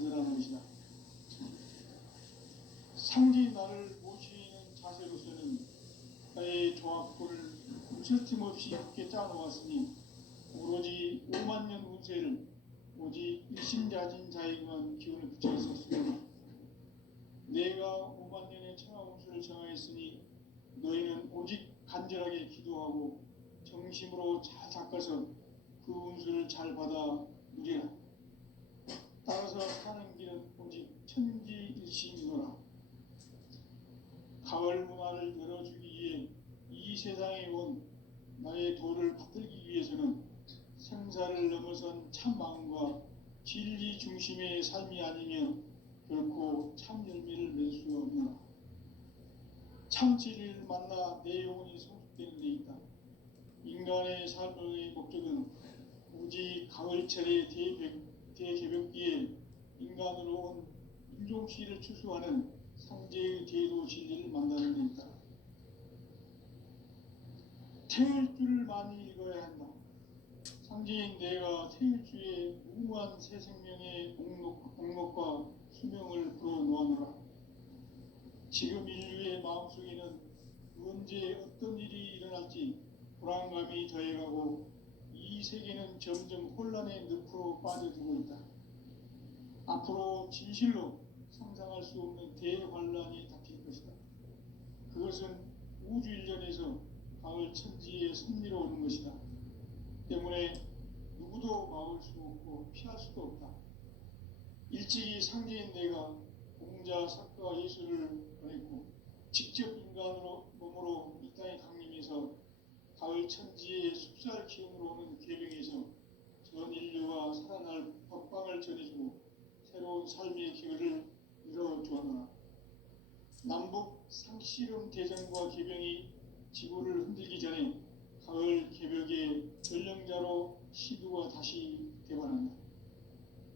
건설하는 것이다. 상지 나를 모시는 자세로서는 나의 조합권을 무설팀없이 함께 짜놓았으니 오로지 5만 년 운세를 오직 일심자진 자에게만 기운을 붙여 있었으며 내가 5만 년의 천하 운수를 정하였으니 너희는 오직 간절하게 기도하고 정심으로 잘 닦아서 그 운수를 잘 받아 누리라. 따라서 사는 길은 오직 천지일심이노라. 가을 문화를 열어주기 위해 이 세상에 온 나의 도를 받들기 위해서는 생사를 넘어선 참 마음과 진리 중심의 삶이 아니면 결코 참 열매를 맺을 수 없노라. 참 진리를 만나 내 영혼이 성숙되는 데 있다. 인간의 삶의 목적은 오직 가을철의 대개벽기에 인간으로 온 인종씨를 추수하는 상제의 대도 진리를 만나는 데 있다. 태일 줄을 많이 읽어야 한다. 상제인 내가 태일주의 무한 새 생명의 목록과 수명을 풀어놓아노라. 지금 인류의 마음속에는 언제 어떤 일이 일어날지 불안감이 더해가고 이 세계는 점점 혼란의 늪으로 빠져들고 있다. 앞으로 진실로 상상할 수 없는 대환란이 닥칠 것이다. 그것은 우주 일전에서 가을 천지에 섭리로 오는 것이다. 때문에 누구도 막을 수 없고 피할 수도 없다. 일찍이 상제인 내가 공자, 석가, 예수를 보냈고 직접 인간으로 몸으로 이 땅에 강림해서 가을 천지의 숲살 기운으로 오는 계명에서 전 인류가 살아날 법방을 전해주고 새로운 삶의 기회를 이뤄주었노라. 남북 상씨름 대전과 계병이 지구를 흔들기 전에 가을 개벽의 전령자로 시두가 다시 개발한다.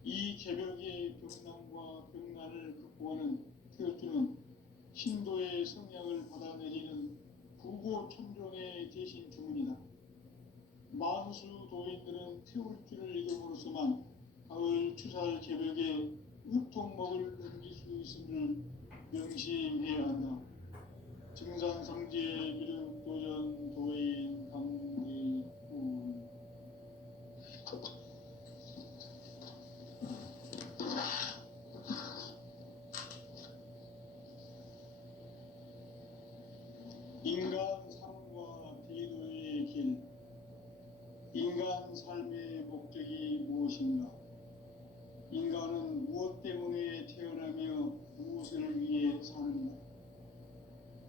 이 개벽의 병난과 병난을 극복하는 태극주는 신도의 성향을 받아내리는 부고천종의 대신 주문이다. 만수 도인들은 태울주를 읽음으로써만 가을 추살 개벽에 으통먹을 넘길 수 있음을 명심해야 한다. 증산상제 미륵도전 도인 강리구. 인간 삶과 대도의 길. 인간 삶의 목적이 무엇인가? 인간은 무엇 때문에 태어나며 무엇을 위해 사는가?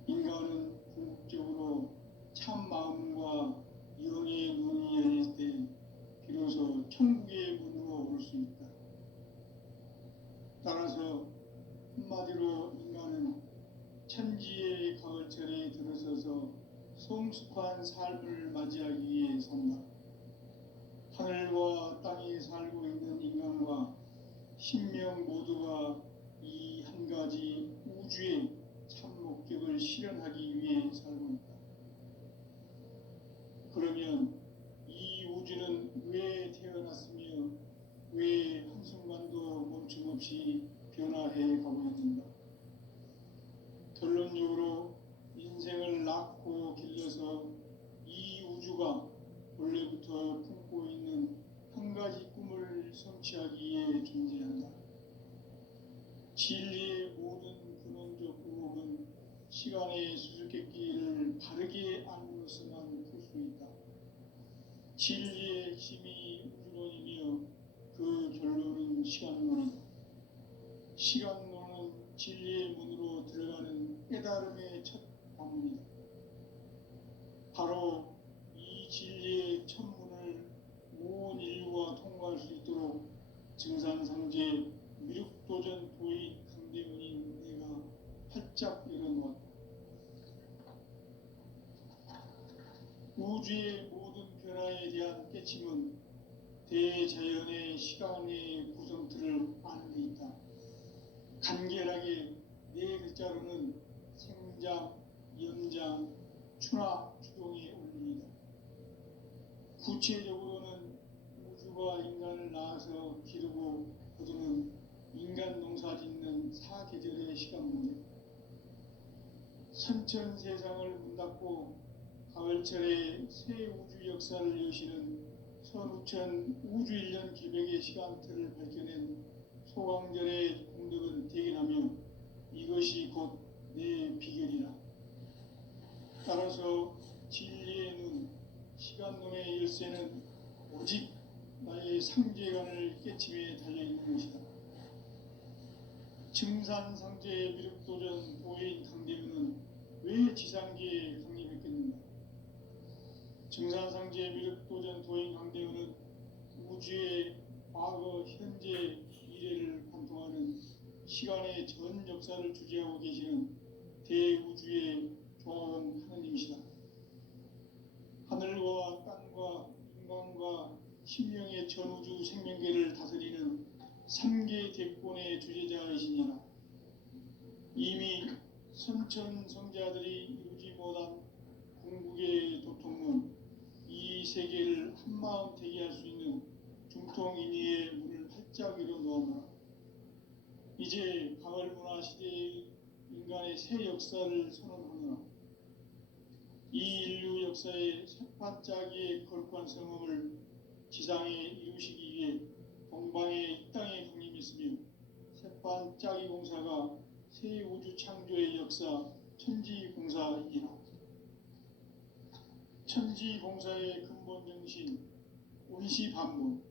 인간은 궁극적으로 참 마음과 영의 눈이 열릴 때 비로소 천국의 문으로 올 수 있다. 따라서 한마디로 인간은 천지의 가을철에 들어서서 성숙한 삶을 맞이하기 위해 산다. 하늘과 땅에 살고 있는 인간과 신명 모두가 이 한 가지 우주의 참 목적을 실현하기 위해 살고 있다. 그러면 이 우주는 왜 태어났으며 왜 한순간도 멈춤없이 변화해 가고 있는가? 결론적으로 인생을 낳고 길러서 이 우주가 원래부터 품고 있는 한 가지 꿈을 성취하기 위해 존재한다. 진리의 모든 근원적 의혹은 시간의 수수께끼를 바르게 알므로서만 풀 수 있다. 진리의 핵심이 우주론이며 그 결론은 시간론이다. 시간론은 진리의 문으로 들어가는 깨달음의 첫 방문이다. 바로 이 진리의 첫 문을 온 인류가 통과할 수 있도록 증산상제 미륵도전 도인 강대문인 내가 활짝 열어놓았다. 우주의 모든 변화에 대한 깨침은 대자연의 시간의 구성틀을 아는 데 있다. 간결하게 네 글자로는 생장, 연장, 추나 추동의 원리이다. 구체적으로는 우주가 인간을 낳아서 기르고 거두는 인간 농사 짓는 사계절의 시간 문제, 선천 세상을 문 닫고 가을철에 새 우주 역사를 여시는 선우천 우주일년 기백의 시간틀을 밝혀낸 소강절의 공덕을 대견하며 이것이 곧 내 비결이라. 따라서 진리의 눈, 시간론의 열쇠는 오직 나의 상제관을 깨침에 달려있는 것이다. 증산상제의 미륵도전 도인 강대문은 왜 지상계에 강림했겠는가? 증산상제의 미륵도전 도인 강대문은 우주의 과거, 현재, 미래를 관통하는 시간의 전 역사를 주재하고 계시는 대우주의 조화원 하느님이시다. 하늘과 땅과 인간과 신명의 전우주 생명계를 다스리는 3계 대권의 주제자이시니라. 이미 선천성자들이 이루지 못한 궁극의 도통문, 이 세계를 한마음 대기할 수 있는 중통인의의 문을 활짝 열어 놓았노라. 이제 가을 문화 시대의 인간의 새 역사를 선언하노라. 이 인류 역사의 새반짝이의 거룩한 성음을 지상에 이루시기 위해 동방의 이 땅에 강림했으며 새반짝이 공사가 새 우주 창조의 역사 천지공사이라. 천지공사의 근본 정신 운시반본,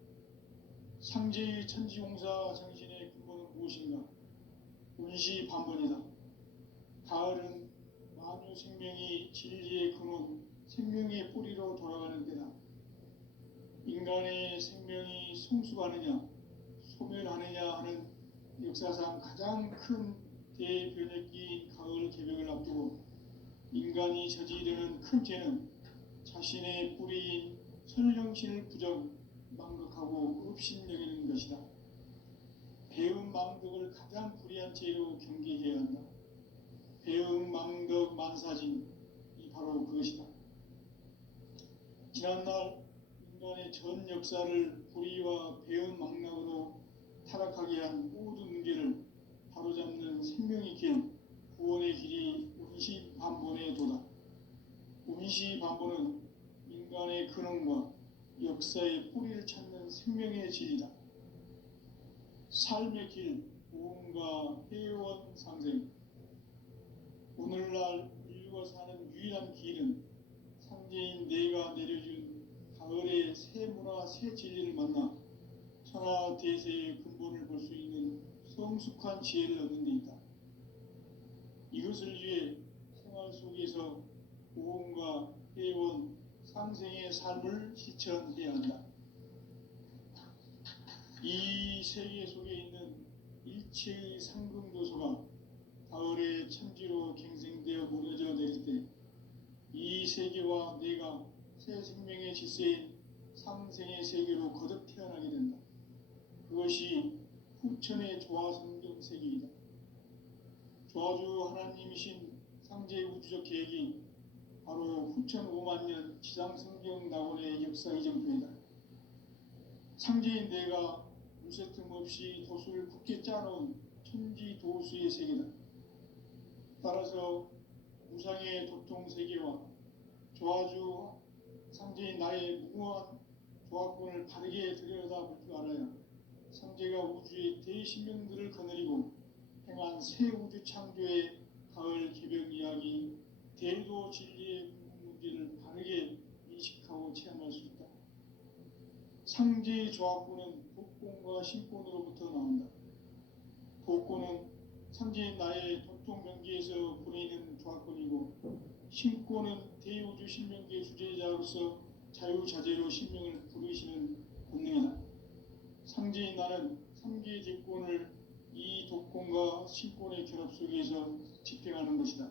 상제의 천지공사 정신의 근본은 무엇인가? 운시반본이다. 가을은 만유 생명이 진리의 근원, 생명의 뿌리로 돌아가는 때다. 인간의 생명이 성숙하느냐, 소멸하느냐 하는 역사상 가장 큰 대변혁기인 가을 개벽을 앞두고 인간이 저지르는 큰 죄는 자신의 뿌리인 설령신을 부정, 망극하고 업신여기는 것이다. 배움 망덕을 가장 불의한 죄로 경계해야 한다. 배움 망덕 만사진, 이 바로 그것이다. 지난날 인간의 전 역사를 불의와 배움 망락으로 타락하게 한 모든 문제를 바로잡는 생명의 길, 구원의 길이 운시반본의 도다. 운시반본은 인간의 근원과 역사의 뿌리를 찾는 생명의 질이다. 삶의 길, 보험과 회원 상생. 오늘날 인류가 사는 유일한 길은 상제인 내가 내려준 가을의 새 문화, 새 진리를 만나 천하 대세의 근본을 볼 수 있는 성숙한 지혜를 얻는 데 있다. 이것을 위해 생활 속에서 보험과 회원, 상생의 삶을 실천해야 한다. 이 세계 속에 있는 일체의 상금도소가 가을의 천지로 갱생되어 무너져 내릴 때 이 세계와 내가 새 생명의 질서인 상생의 세계로 거듭 태어나게 된다. 그것이 후천의 조화성경 세계이다. 조화주 하나님이신 상제의 우주적 계획이 바로 후천 5만 년 지상성경 낙원의 역사 이정표이다. 상제인 내가 무쇠틈 없이 도수를 굳게 짜놓은 천지 도수의 세계다. 따라서 무상의 도통 세계와 조화주 상제인 나의 무궁한 조화권을 바르게 들여다볼 줄 알아야 상제가 우주의 대신명들을 거느리고 행한 새 우주 창조의 가을 개벽 이야기, 대도 진리의 문제를 바르게 인식하고 체험할 수 있다. 상제의 조화권은 복권과 신권으로부터 나온다. 복권은 상제인 나의 도통 경계에서 보내는 조화권이고, 신권은 대우주 신명계 주제자로서 자유자재로 신명을 부르시는 본능이다. 상제인 나는 3계 대권을 이 독권과 신권의 결합 속에서 집행하는 것이다.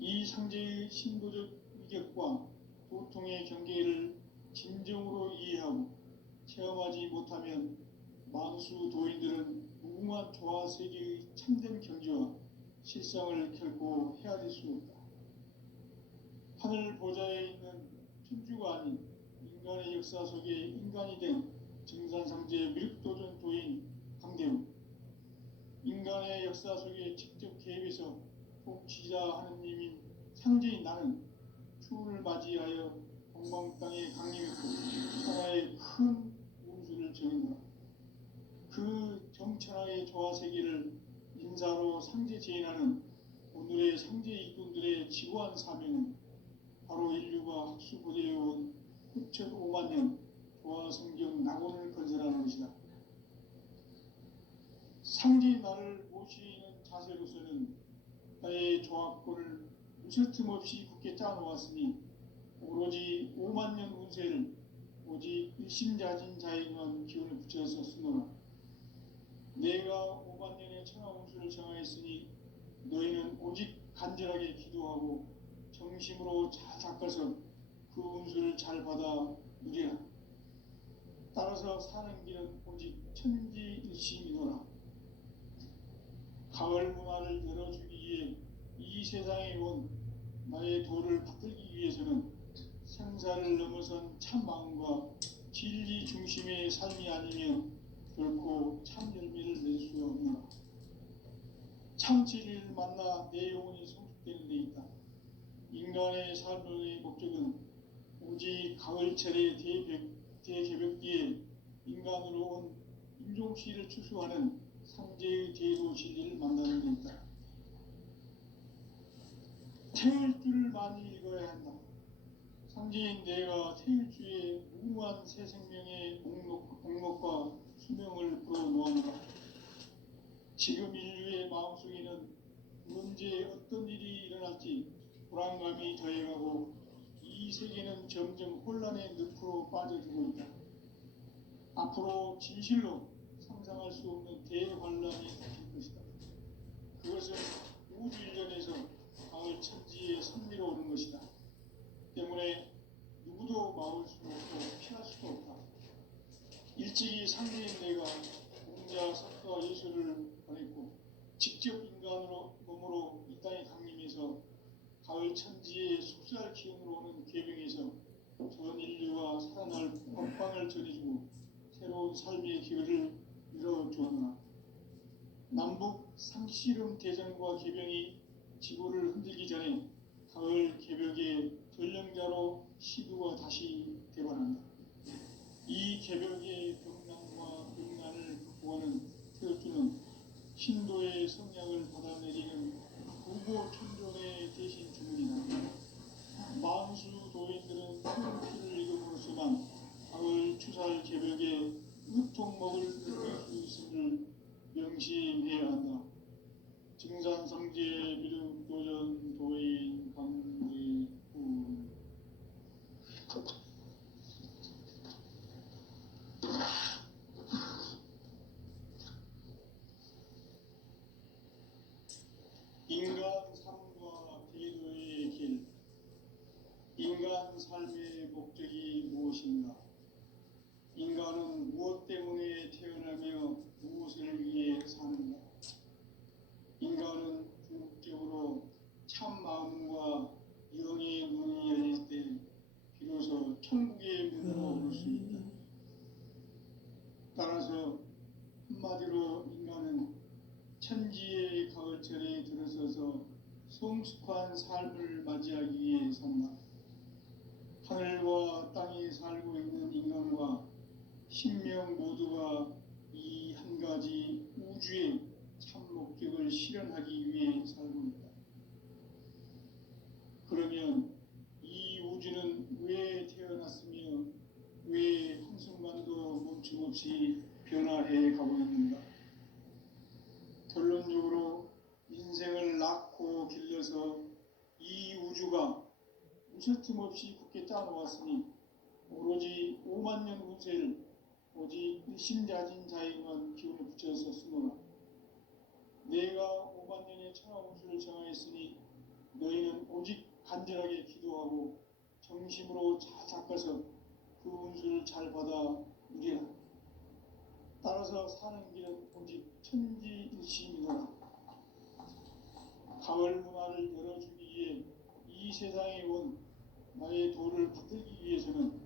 이 상제의 신도적 위격과 도통의 경계를 진정으로 이해하고 체험하지 못하면 만수 도인들은 무궁한 조화 세계의 참된 경지와 실상을 결코 헤아릴 수 없다. 하늘 보좌에 있는 천주가 아닌 인간의 역사 속에 인간이 된 증산상제 미륵도전도인 강대우. 인간의 역사 속에 직접 개입해서 통치자 하느님인 상제인 나는 추운을 맞이하여 동방 땅에 강림했고 천하의 큰 운수를 정했노라. 그 정천하의 조화 세계를 인사로 상제 제인하는 오늘의 상제 일꾼들의 지고한 사명은 바로 인류가 학수고대해온 6,5만 년 조화 성경 낙원을 건설하는 것이다. 상제인 나를 모시는 자세로서는 나의 조합권을 무슨 틈 없이 굳게 짜놓았으니 오로지 5만 년 운세를 오직 일심자진 자에게만 기운을 붙여서 쓰노라. 내가 5만 년의 천하 운수를 정하였으니 너희는 오직 간절하게 기도하고 정심으로 잘 닦아서 그 운수를 잘 받아 누리라. 따라서 사는 길은 오직 천지일심이노라. 가을 문화를 열어주기 위해 이 세상에 온 나의 도를 붙들기 위해서는 생사를 넘어선 참 마음과 진리 중심의 삶이 아니면 결코 참 열매를 낼 수 없노라. 참 진리를 만나 내 영혼이 성숙되는 데 있다. 인간의 삶의 목적은 오직 가을철의 대개벽기에 인간으로 온 인종씨를 추수하는 상제의 제도 진리를 만나는 데 있다. 태일주를 많이 읽어야 한다. 상제인 내가 태일주의 무한 새 생명의 목록과 수명을 불어놓았노라. 지금 인류의 마음속에는 언제 어떤 일이 일어날지 불안감이 더해가고 이 세계는 점점 혼란의 늪으로 빠져들고 있다. 앞으로 진실로 상상할 수 없는 대환란이 닥칠 것이다. 그것은 우주 일전에서 가을 천지에 선미로 오는 것이다. 때문에 누구도 막을 수 없고 피할 수도 없다. 일찍이 상제인 내가 공자, 석가, 예수를 보냈고 직접 인간으로 몸으로 이 땅에 강림해서 가을 천지의 속살 기운으로 오는 계병에서 전 인류가 살아날 법방을 전해주고 새로운 삶의 기회를 열어주었노라. 남북 상씨름 대전과 계병이 지구를 흔들기 전에 가을 개벽의 전령자로 시두가 다시 대반한다. 이 개벽의 병난과 병난을 극복하는 태극주는 신도의 성량을 받아내리는 부고 천존의 대신 주문이다. 만수 도인들은 태극주를 읽음으로써만 가을 추살 개벽의 으통목을 느낄 수 있음을 명심해야 한다. 증산상제 미륵도전 도인 강대우. 인간 삶과 기도의 길. 인간 삶의 목적이 무엇인가? 인간은 무엇 때문에 태어나며 무엇을 위해 사는가? 인간은 궁극적으로 참 마음과 영의 문이 열릴 때 비로소 천국의 문으로 올 수 있다. 따라서 한마디로 인간은 천지의 가을철에 들어서서 성숙한 삶을 맞이하기 위해 산다. 하늘과 땅에 살고 있는 인간과 신명 모두가 이 한 가지 우주의 참 목적을 실현하기 위해 살고 있다. 그러면 이 우주는 왜 태어났으며 왜 한순간도 멈춤없이 변화해 가고 있는가? 결론적으로 인생을 낳고 길러서 이 우주가 무슨 틈 없이 굳게 짜놓았으니 오로지 5만 년 운세를 오직 일심자진 자에게만 기운을 붙여서 쓰노라. 내가 5만 년의 천하 운수를 정하였으니 너희는 오직 간절하게 기도하고 정심으로 잘 닦아서 그 운수를 잘 받아 누리라. 따라서 사는 길은 오직 천지일심이노라. 가을 문화를 열어주기 위해 이 세상에 온 나의 도를 붙들기 위해서는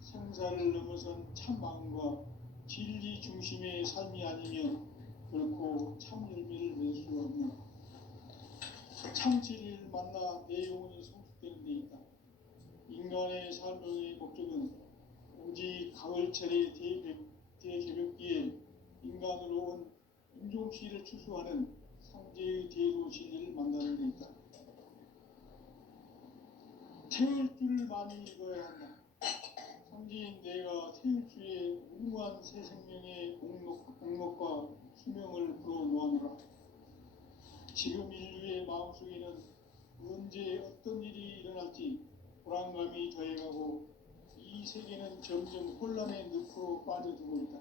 생사를 넘어선 참 마음과 진리 중심의 삶이 아니면 결코 참 열매를 맺을 수 없는 참 진리를 만나 내 영혼이 성숙되는 데 있다. 인간의 삶의 목적은 오직 가을철의 대개벽기에 인간으로 온 인종시를 추수하는 상제의 대로 진리를 만나는 데 있다. 태울 줄을 많이 읽어야 한다. 상제인 내가 태울 주의 무궁한 새 생명의 공목과 수명을 불어놓아노라. 지금 인류의 마음속에는 언제 어떤 일이 일어날지 불안감이 더해가고 이 세계는 점점 혼란의 늪으로 빠져들고 있다.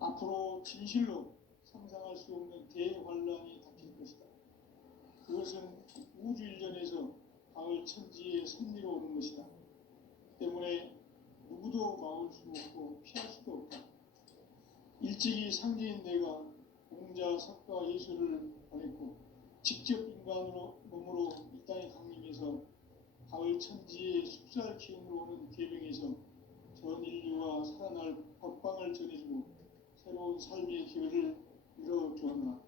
앞으로 진실로 상상할 수 없는 대환란이 닥칠 것이다. 그것은 우주 일전에서 가을 천지의 섭리로 오는 것이다. 때문에 누구도 막을 수 없고 피할 수도 없다. 일찍이 상제인 내가 공자, 석가, 예수를 보냈고 직접 인간으로 몸으로 이 땅에 강림해서 가을 천지의 숲살 기운으로 오는 계병에서 전 인류가 살아날 법방을 전해주고 새로운 삶의 기회를 열어주었나.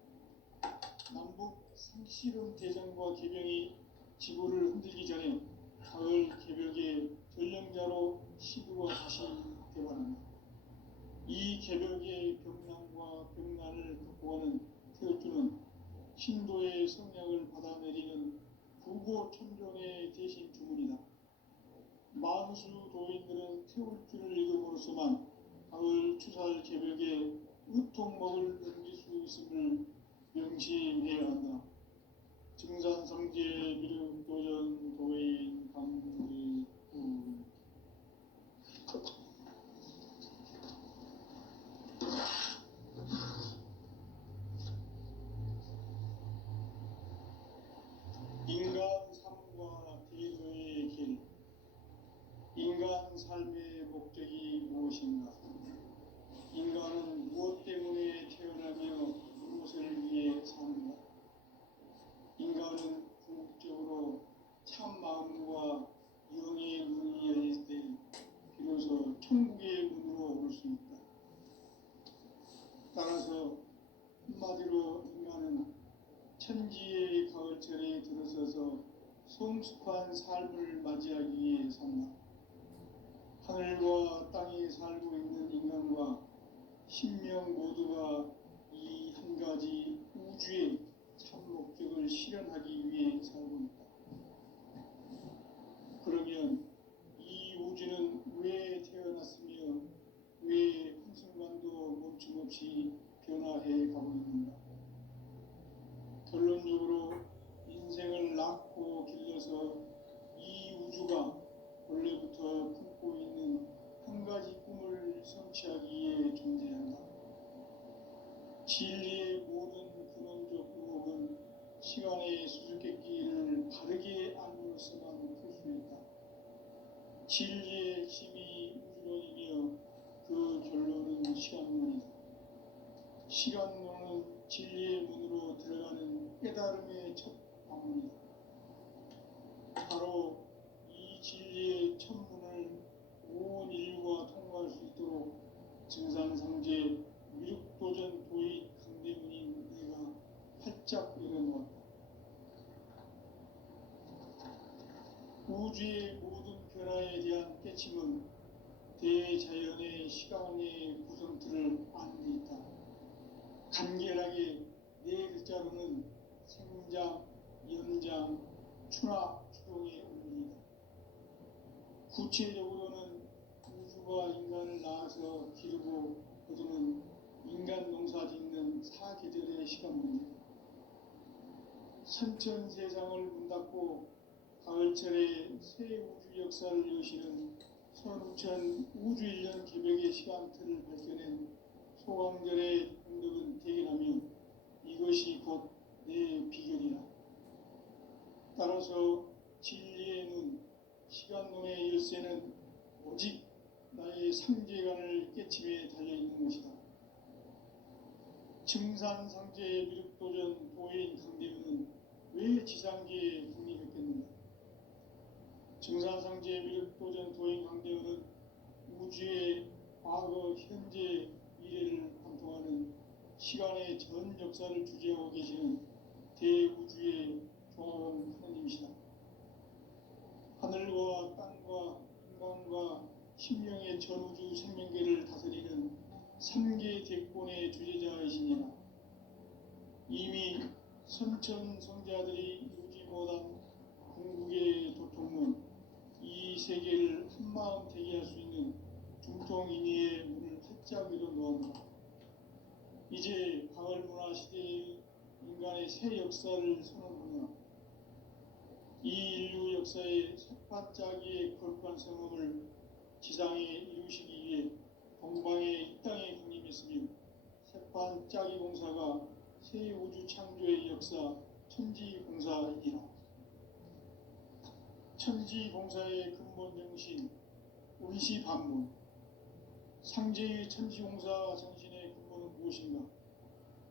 남북 상씨름 대전과 계병이 지구를 흔들기 전에 가을 개벽의 전령자로 시구가 다시 되어간다. 이 개벽의 병난과 병난을 극복하는 태극주는 신도의 성약을 받아내리는 부고천종의 대신 주문이다. 만수 도인들은 태울주를 읽음으로써만 가을 추살 개벽의 의통목을 넘길 수 있음을 명심해야 한다. 증산성제 미륵도전 도인 강제구 인간 삶과 대도의 길. 인간 삶의 목적이 무엇인가? 인간은 무엇 때문에 태어나며 무엇을 위해 사는가? 인간은 궁극적으로 참 마음과 영의 문이 열릴 때 비로소 천국의 문으로 올 수 있다. 따라서 한마디로 인간은 천지의 가을철에 들어서서 성숙한 삶을 맞이하기 위해 산다. 하늘과 땅에 살고 있는 인간과 신명 모두가 이 한 가지 우주의 참 목적을 실현하기 위해 살고 있다. 그러면 이 우주는 왜 태어났으며 왜 한순간도 멈춤없이 변화해 가고 있는가? 결론적으로 인생을 낳고 길러서 이 우주가 원래부터 품고 있는 한 가지 꿈을 성취하기 위해 존재한다. 진리의 모든 근원적 의혹은 시간의 수수께끼를 바르게 알므로서만 풀 수 있다. 진리의 핵심이 우주론이며 그 결론은 시간론이다. 시간론은 진리의 문으로 들어가는 깨달음의 첫 방문이다. 바로 이 진리의 첫 문을 온 인류가 통과할 수 있도록 증산상제 미륵도전 도의 강대문인 내가 활짝 열어놓았다. 우주의 모든 변화에 대한 깨침은 대자연의 시간의 구성틀을 아는 데 있다. 간결하게 네 글자로는 생장, 연장, 추나 추동의 원리이다. 구체적으로는 우주가 인간을 낳아서 기르고 거두는 인간 농사 짓는 사계절의 시간문이다. 선천세상을 문닫고 가을철에 새 우주 역사를 여시는 선우천 우주일년 개벽의 시간틀을 밝혀낸 소강절의 공덕은 대견하며 이것이 곧 내 비결이라. 따라서 진리의 눈, 시간론의 열쇠는 오직 나의 상제관을 깨침에 달려있는 것이다. 증산상제 미륵도전 도인 강대문은 왜 지상계에 국립했겠는가? 증산상제 미륵도전 도인 강대문은 우주의 과거, 현재, 미래를 관통하는 시간의 전 역사를 주재하고 계시는 대우주의 조화원 하나님이시다. 하늘과 땅과 인간과 심령의 전우주 생명계를 다스리는 삼계 대권의 주재자이시니라. 이미 선천성자들이 이루지 못한 궁극의 도통문, 이 세계를 한마음 대기할 수 있는 중통인의의 문을 활짝 열어놓았다. 이제 가을 문화 시대의 인간의 새 역사를 선언하며 이 인류 역사의 셋반짜기의 거룩한 성음을 지상에 이루시기 위해 동방의 이 땅에 군림했으며 셋반짜기 공사가 새 우주 창조의 역사 천지공사이니라. 천지공사의 근본 정신 운시반문, 상제의 천지공사 정신의 근본은 무엇인가?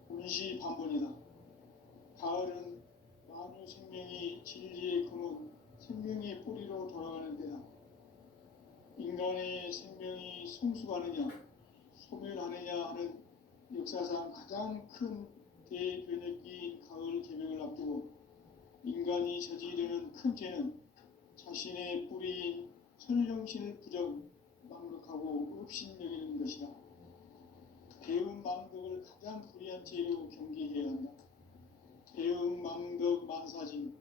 운시반문이다. 가을은 만유 생명이 진리의 근원, 생명의 뿌리로 돌아가는 데다. 인간의 생명이 성숙하느냐, 소멸하느냐 하는 역사상 가장 큰 대변혁기인 가을 개명을 앞두고 인간이 저지르는 큰 죄는 자신의 뿌리인 선령신을 망각하고 업신여기는 것이다. 배은망덕을 가장 불의한 죄로 경계해야 한다. 배은망덕 만사진이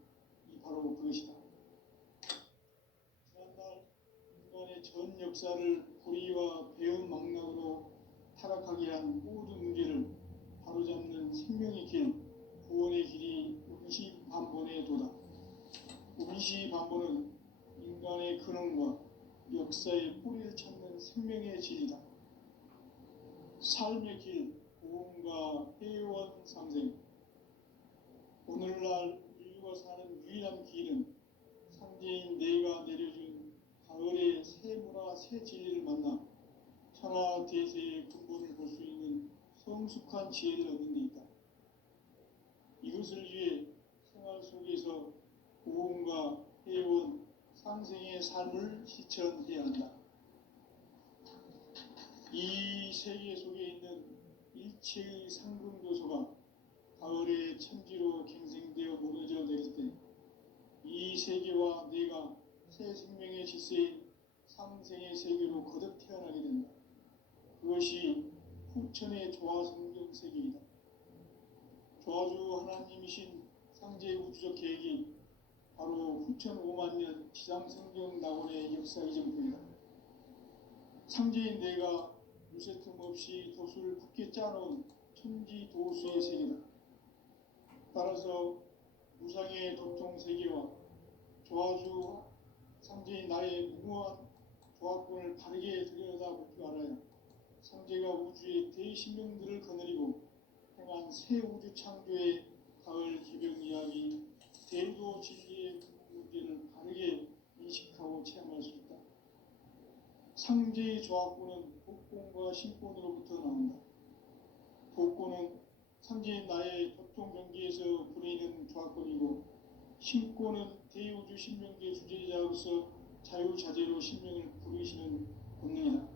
바로 그것이다. 지난날 인간의 전 역사를 불의와 배은망락으로 타락하게 한 모든 문제를 바로잡는 생명의 길, 구원의 길이 운시반본의 도다. 운시반본은 인간의 근원과 역사의 뿌리를 찾는 생명의 질이다. 삶의 길, 고음과 회원 상생. 오늘날 인류가 사는 유일한 길은 상제인 내가 내려준 가을의 새 문화, 새 진리를 만나 천하 대세의 근본을 볼 수 있는 성숙한 지혜를 얻는 데 있다. 이것을 위해 생활 속에서 고음과 회원, 상생의 삶을 실천해야 한다. 이 세계 속에 있는 일체의 상금도소가 가을의 천지로 갱생되어 무너져 내릴 때 이 세계와 내가 새 생명의 질서인 상생의 세계로 거듭 태어나게 된다. 그것이 후천의 조화성경 세계이다. 조화주 하나님이신 상제 우주적 계획이 바로 후천 5만 년 지상성경 낙원의 역사 이전뿐이다. 상제인 내가 무쇠 틈 없이 도수를 굳게 짜놓은 천지 도수의 세계다. 따라서 무상의 도통 세계와 조화주 상제인 나의 무모한 조합권을 바르게 들여다볼 줄 알아야 상제가 우주의 대신명들을 거느리고 행한 새 우주 창조의 가을 기병 이야기, 대도 진리의 문제를 바르게 인식하고 체험할 수 있다. 상제의 조합권은 복권과 신권으로부터 나온다. 복권은 상제인 나의 도통 경계에서 부리는 조합권이고, 신권은 대우주 신명계 주제자로서 자유자재로 신명을 부르시는 본능이다.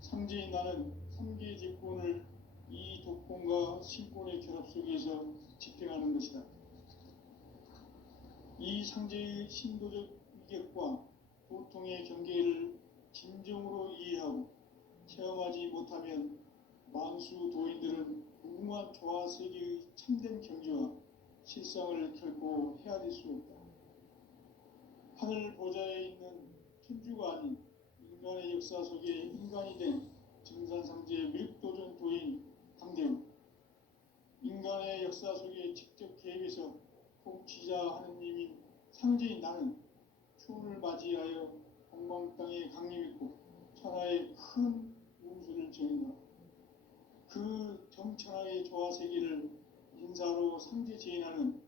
상제인 나는 3개의 대권을 이 독권과 신권의 결합 속에서 집행하는 것이다. 이 상제의 신도적 위격과 보통의 경계를 진정으로 이해하고 체험하지 못하면 만수 도인들은 무궁한 조화 세계의 참된 경지와 실상을 결코 헤아릴 수 없다. 하늘 보좌에 있는 천주가 아닌 인간의 역사 속에 인간이 된 증산상제 밀도전 도인 강대우, 인간의 역사 속에 직접 개입해서 통치자 하느님인 상제인 나는 추운을 맞이하여 동방 땅에 강림했고 천하의 큰 우주를 정했노라. 그 정천하의 조화세계를 인사로 상제 제인하는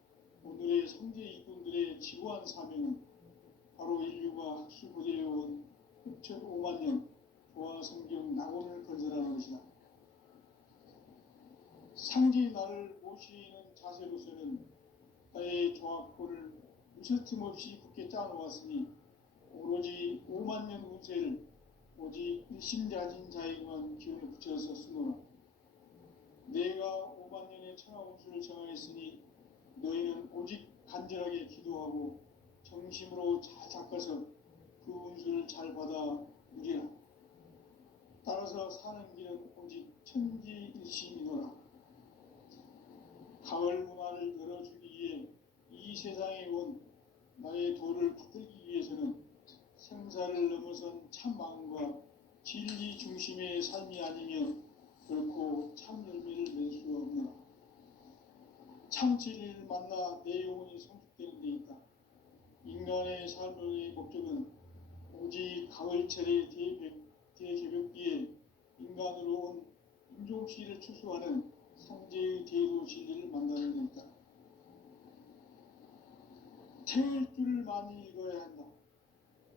오늘의 상제 이꾼들의 지구한 사명은 바로 인류가 학수고대해온 6,5만 년 조화성경 낙원을 건설하는 것이다. 상제의 나를 모시는 자세로서는 나의 조합권을 무쇠틈 없이 굳게 짜놓았으니 오로지 5만 년 운세를 오직 일심가진 자에게만 기운을 붙여서 쓰노라. 내가 5만 년의 천하운수를 정하였으니 너희는 오직 간절하게 기도하고 정심으로 잘 닦아서 그 운수를 잘 받아 누리라. 따라서 사는 길은 오직 천지일심이노라. 가을 문화를 열어주기 위해 이 세상에 온 나의 도를 붙들기 위해서는 생사를 넘어선 참 마음과 진리 중심의 삶이 아니면 결코 참 열매를 맺을 수 없노라. 참 진리를 만나 내 영혼이 성숙되는 데 있다. 인간의 삶의 목적은 오직 가을철의 대개벽기에 인간으로 온 인종시를 추수하는 상제의 대도 진리를 만나는 데 있다. 태일주를 많이 읽어야 한다.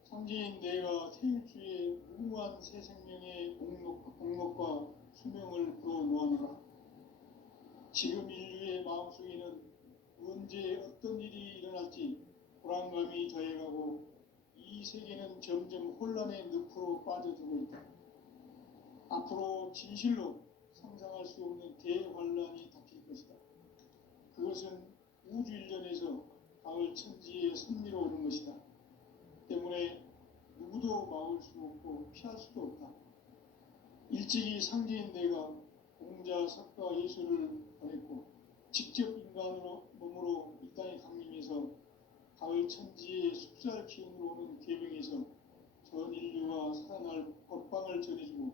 상제인 내가 태일주의 무궁한 새 생명의 공력과 수명을 불어놓아노라. 지금 인류의 마음속에는 언제 어떤 일이 일어날지 불안감이 더해가고 이 세계는 점점 혼란의 늪으로 빠져들고 있다. 앞으로 진실로 상상할 수 없는 대환란이 닥칠 것이다. 그것은 우주 일전에서 가을 천지의 섭리로 오는 것이다. 때문에 누구도 막을 수 없고 피할 수도 없다. 일찍이 상제인 내가 공자, 석가, 예술을 보냈고 직접 인간으로 몸으로 이 땅에 강림해서 가을 천지의 숲살 기운으로 오는 계명에서 전 인류가 살아날 법방을 전해주고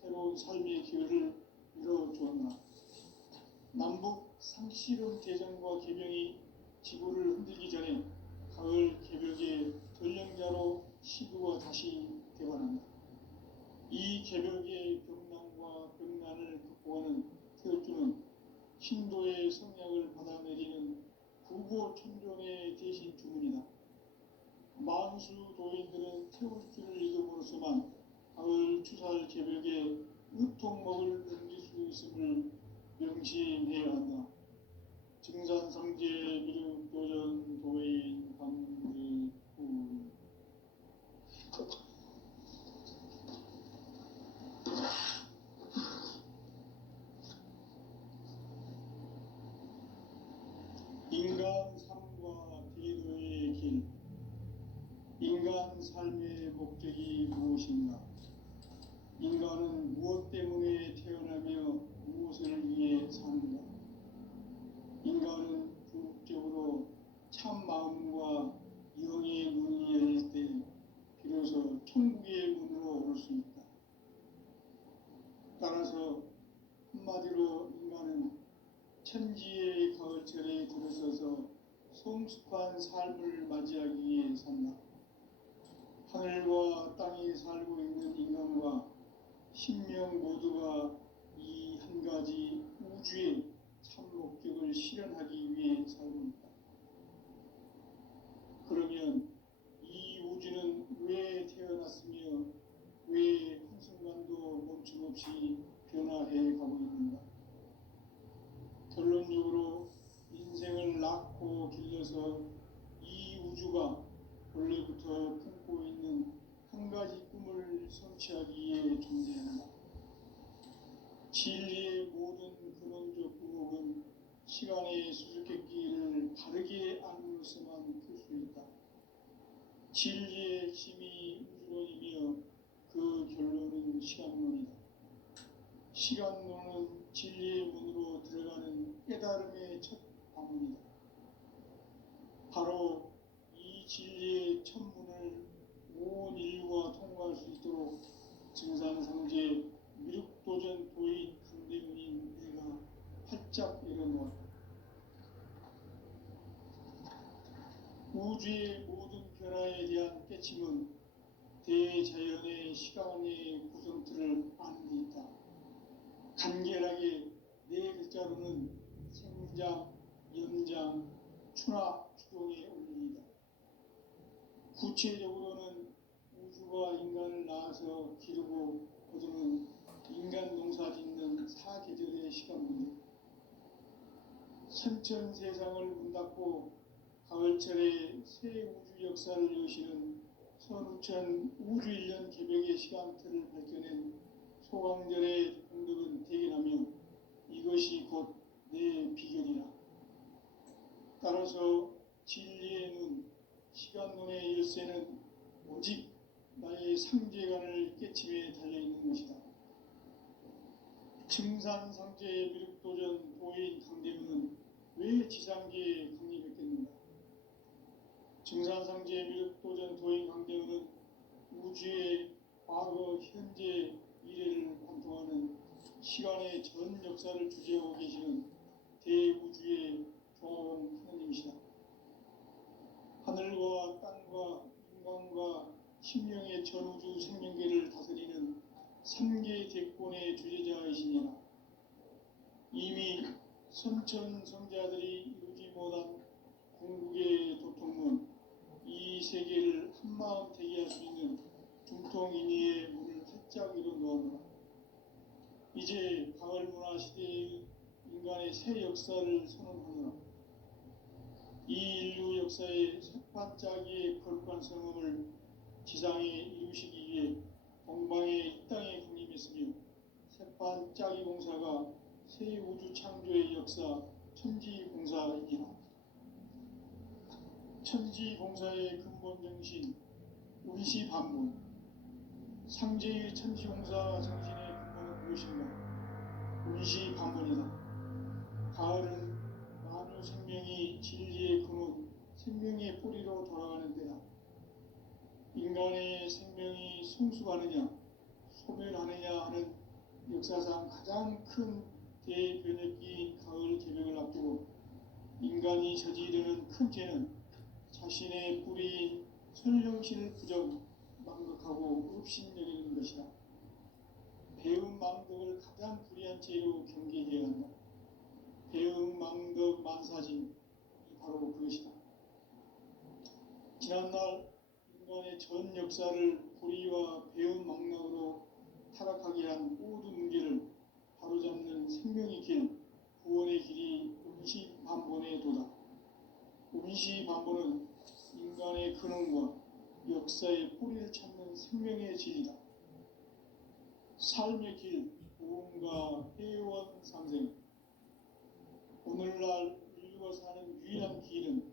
새로운 삶의 기회를 이뤄주었나. 남북 상씨름 대전과 계명이 지구를 흔들기 전에 가을 개벽의 전령자로 시구가 다시 되관한다. 이 개벽의 병난과 병난을 극복하는 태일주는 신도의 성약을 받아내리는 구보 천종의 대신 주문이다. 만수 도인들은 태일주를 읽음으로써만 가을 추살 개벽의 의통목을 넘길 수 있음을 명심해야 한다. 증산상제 미륵도전 도인 강제구 인간 삶과 기도의 길. 인간 삶의 목적이 무엇인가? 인간은 무엇 때문에 태어나며 무엇을 위해 사는가? 인간은 궁극적으로 참 마음과 영의 문이 열릴 때 비로소 천국의 문으로 올 수 있다. 따라서 한마디로 인간은 천지의 가을철에 들어서서 성숙한 삶을 맞이하기 위해 산다. 하늘과 땅에 살고 있는 인간과 신명 모두가 이 한 가지 우주의 참 목적을 실현하기 위해 살고 있다. 그러면 이 우주는 왜 태어났으며 왜 한순간도 멈춤없이 변화해 가고 있는가? 결론적으로 인생을 낳고 길러서 이 우주가 원래부터 품고 있는 한 가지 꿈을 성취하기 위해 존재한다. 진리의 모든 근원적 의목은 시간의 수수께끼를 바르게 알므로서만 풀 수 있다. 진리의 힘이 우주론이며 그 결론은 시간론이다. 시간론은 진리의 문으로 들어가는 깨달음의 첫 방문이다. 바로 이 진리의 첫 문을 온 인류가 통과할 수 있도록 증산상제 미륵도전 도인 강대문인 내가 활짝 열어놓았다. 우주의 모든 변화에 대한 깨침은 대자연의 시간의 구성틀을 아는 데 있다. 간결하게 네 글자로는 생장, 연장, 추나 추동의 원리이다. 구체적으로는 우주가 인간을 낳아서 기르고 거두는 인간 농사 짓는 사계절의 시간입니다. 선천 세상을 문 닫고 가을철에 새 우주 역사를 여시는 선우천 우주일년 개벽의 시간표를 밝혀낸 소강전의 공덕은 대견하며 이것이 곧 내 비결이라. 따라서 진리의 눈, 시간론의 열쇠는 오직 나의 상제관을 깨침에 달려있는 것이다. 증산상제의 미륵도전 도인 강대문은 왜 지상계에 강림했겠는가? 증산상제의 미륵도전 도인 강대문은 우주의 과거, 현재, 미래를 관통하는 시간의 전 역사를 주재하고 계시는 대우주의 조화원 하느님이시다. 하늘과 땅과 인간과 신명의 전우주 생명계를 다스리는 3계 대권의 주제자이시니라. 이미 선천성자들이 이루지 못한 궁극의 도통문, 이 세계를 한마음 되게 할 수 있는 중통인의의 문을 활짝 열어놓았노라. 이제 가을문화 시대의 인간의 새 역사를 선언하노라. 이 인류 역사의 새반짝이의 거룩한 성음을 지상에 이루시기 위해 동방의 이 땅에 군림했으며 새반짝이 공사가 새 우주 창조의 역사 천지공사이니라. 천지공사의 근본 정신 운시반문, 상제의 천지공사 정신의 근본은 무엇인가? 운시반문이다. 가을은 만유 생명이 진리의 근원, 생명의 뿌리로 돌아가는 때다. 인간의 생명이 성숙하느냐, 소멸하느냐 하는 역사상 가장 큰 대변혁기인 가을 개벽을 앞두고 인간이 저지르는 큰 죄는 자신의 뿌리인 설령신을 망각하고 업신여기는 것이다. 배움 망덕을 가장 불의한 죄로 경계해야 한다. 배움 망덕 만사진이 바로 그것이다. 지난날 인간의 전 역사를 불의와 배움 망락으로 타락하게 한 모든 문제를 바로잡는 생명의 길, 구원의 길이 운시반본의 도다. 운시반본은 인간의 근원과 역사의 뿌리를 찾는 생명의 진리다. 삶의 길, 보험과 회원 상생. 오늘날 인류가 사는 유일한 길은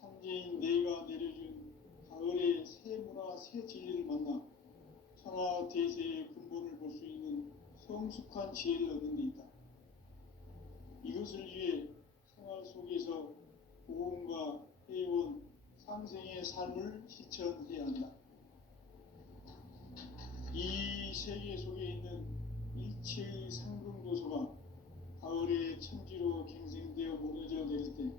상제인 내가 내려준 가을의 새 문화, 새 진리를 만나 천하 대세의 근본을 볼 수 있는 성숙한 지혜를 얻는 데 있다. 이것을 위해 생활 속에서 보험과 회원, 상생의 삶을 실천해야 한다. 이 세계 속에 있는 일체의 상금도서가 가을의 천지로 갱생되어 무너져 내릴 때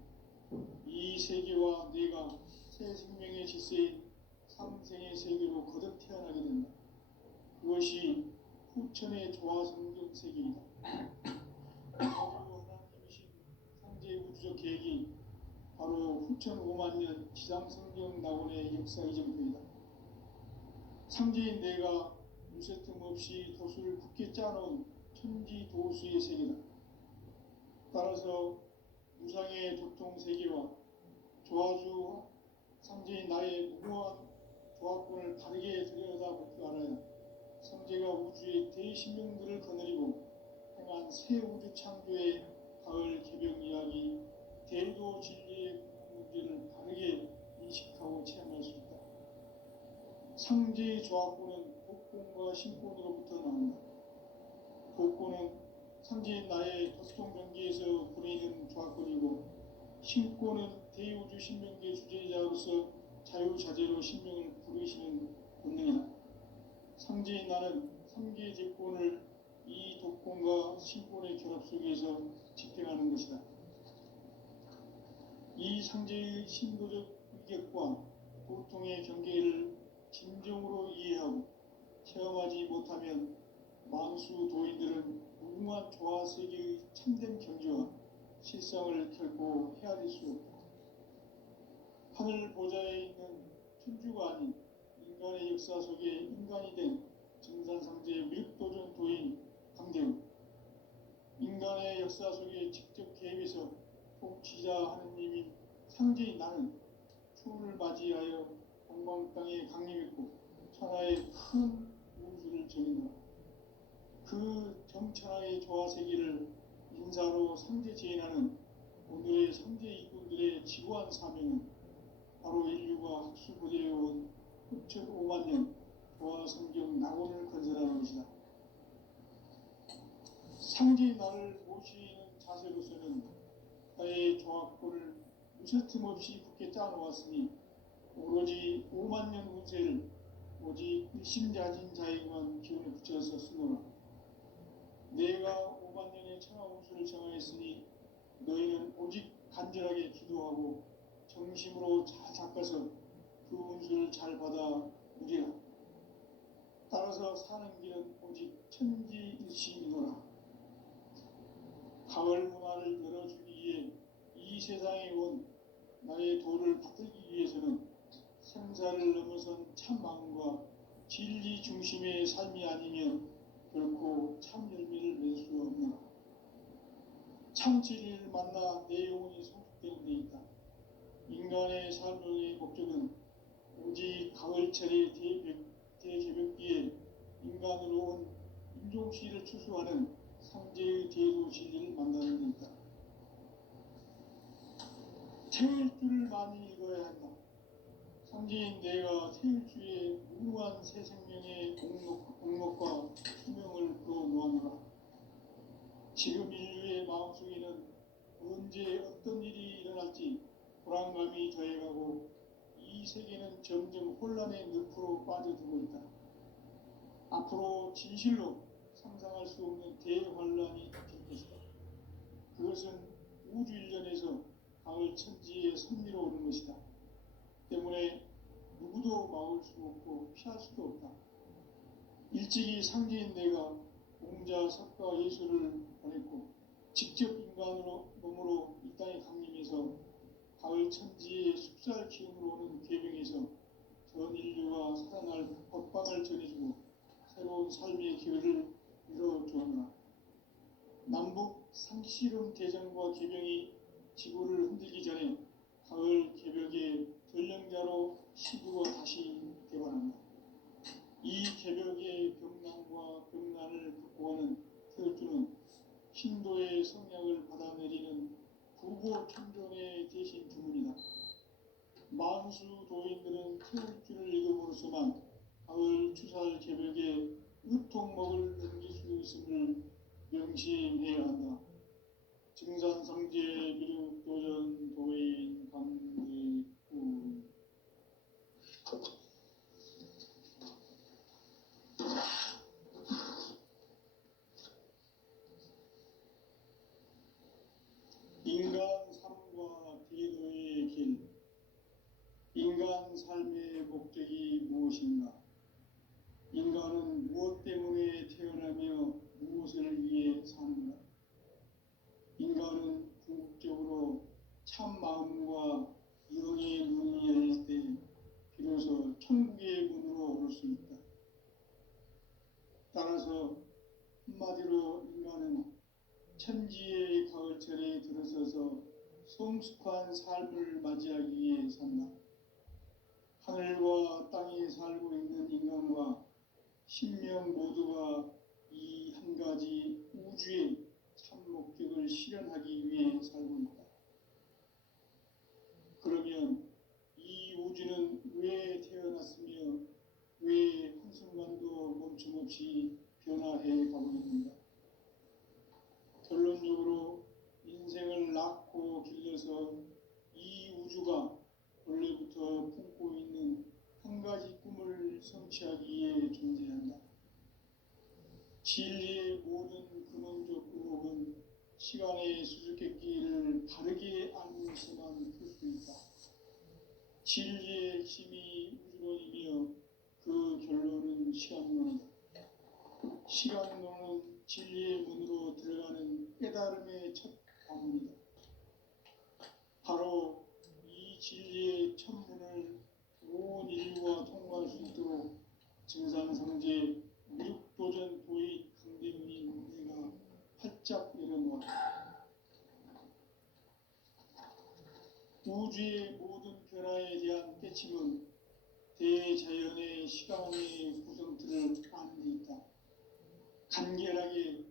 이 세계와 내가 새 생명의 질서인 상생의 세계로 거듭 태어나게 된다. 그것이 후천의 조화성경 세계이다. 하나님이신 상제의 우주적 계획이 바로 후천 5만 년 지상성경 낙원의 역사 이전표이다. 상제인 내가 유세틈 없이 도수를 굳게 짜놓은 천지도수의 세계다. 따라서 무상의 도통 세계와 조화주 상제인 나의 무모한 조합권을 바르게 들여다볼 줄 알아야 상제가 우주의 대신명들을 거느리고 행한 새 우주 창조의 가을 개벽 이야기, 대도 진리의 문제를 바르게 인식하고 체험할 수 있다. 상제의 조합권은 복권과 신권으로부터 나온다. 복권은 상제인 나의 도통 경계에서 보내는 조합권이고, 신권은 대우주 신명계 주제자로서 자유자재로 신명을 부르시는 본능이다. 상제인 나는 3계 제권을 이 독권과 신권의 결합 속에서 집행하는 것이다. 이 상제의 신도적 위격과 고통의 경계를 진정으로 이해하고 체험하지 못하면 만수 도인들은 무궁한 조화 세계의 참된 경지와 실상을 결코 헤아릴 수 없다. 하늘 보좌에 있는 천주가 아닌 인간의 역사 속에 인간이 된 증산상제의 미륵도전 도인 강대우, 인간의 역사 속에 직접 개입해서 통치자 하느님인 상제인 나는 추운을 맞이하여 동방 땅에 강림했고 천하의 큰 우주를 정의노라. 그 정천하의 조화세계를 인사로 상제 제인하는 오늘의 상제 이꾼들의 지구한 사명은 바로 인류가 학수고대해온 6,500만 년 조화성경 낙원을 건설하는 것이다. 상제의 나를 모시는 자세로서는 나의 조합권을 무쇠틈 없이 굳게 짜놓았으니 오로지 5만 년 운세를 오직 일심자진 자에게만 기운을 붙여서 쓰노라. 내가 5만 년의 천하 운수를 정하였으니 너희는 오직 간절하게 기도하고 정심으로 잘 닦아서 그 운수를 잘 받아 누리라. 따라서 사는 길은 오직 천지일심이노라. 가을 문화를 열어주기 위해 이 세상에 온 나의 도를 받들기 위해서는 생사를 넘어선 참 마음과 진리 중심의 삶이 아니면 결코 참 열매를 맺을 수 없노라. 참 진리를 만나 내 영혼이 성숙되는 데 있다. 인간의 삶의 목적은 오직 가을철의 대개벽기에 인간으로 온 인종시를 추수하는 상제의 대도 진리를 만나는 데 있다. 태울 줄을 많이 읽어야 한다. 상제인 내가 태울 주의 무한 새 생명의 공목과 수명을 그어 놓았노라. 지금 인류의 마음속에는 언제 어떤 일이 일어날지 불안감이 더해가고 이 세계는 점점 혼란의 늪으로 빠져들고 있다. 앞으로 진실로 상상할 수 없는 대환란이 닥칠 것이다. 그것은 우주 일련에서 가을 천지의 섭리로 오는 것이다. 때문에 누구도 막을 수 없고 피할 수도 없다. 일찍이 상제인 내가 공자, 석가, 예수를 보냈고 직접 인간으로 몸으로 이 땅에 강림해서 가을 천지의 숲살 기운으로 오는 계명에서 전 인류가 살아날 법방을 전해주고 새로운 삶의 기회를 열어주었노라. 남북 상씨름 대전과 계명이 지구를 흔들기 전에 가을 개벽의 전령자로 시부가 다시 개발한다. 이 개벽의 병난과 병난을 극복하는 태울주는 신도의 성약을 받아내리는 구보 천존의 대신 주문이다. 만수 도인들은 태울주를 읽음으로써만 가을 추살 개벽에 으통목을 넘길 수 있음을 명심해야 한다. 증산성제 미륵 도전 도인 강대구 인간 삶과 대도의 길. 인간 삶의 목적이 무엇인가? 인간은 무엇 때문에 태어나며 무엇을 위해 사는가? 인간은 궁극적으로 참 마음과 영의 문이 열릴 때 비로소 천국의 문으로 오를 수 있다. 따라서 한마디로 인간은 천지의 가을철에 들어서서 성숙한 삶을 맞이하기 위해 산다. 하늘과 땅에 살고 있는 인간과 신명 모두가 이 한 가지 우주의 참 목적을 실현하기 위해 살고 있다. 그러면 이 우주는 왜 태어났으며 왜 한순간도 멈춤없이 변화해 가고 있는가? 결론적으로 인생을 낳고 길러서 이 우주가 원래부터 품고 있는 한 가지 꿈을 성취하기 위해 존재한다. 진리의 모든 근원적 의혹은 시간의 수수께끼를 바르게 알면서만 풀 수 있다. 진리의 핵심이 우주론이며 그 결론은 시간론이다. 시간론은 진리의 문으로 들어가는 깨달음의 첫 방문이다. 바로 이 진리의 첫 문을 온 인류가 통과할 수 있도록 증산성제 미륵도전 도의 강대문인 내가 활짝 열어놓았다. 우주의 모든 변화에 대한 깨침은 대자연의 시간의 구성틀을 아는 데 있다. 간결하게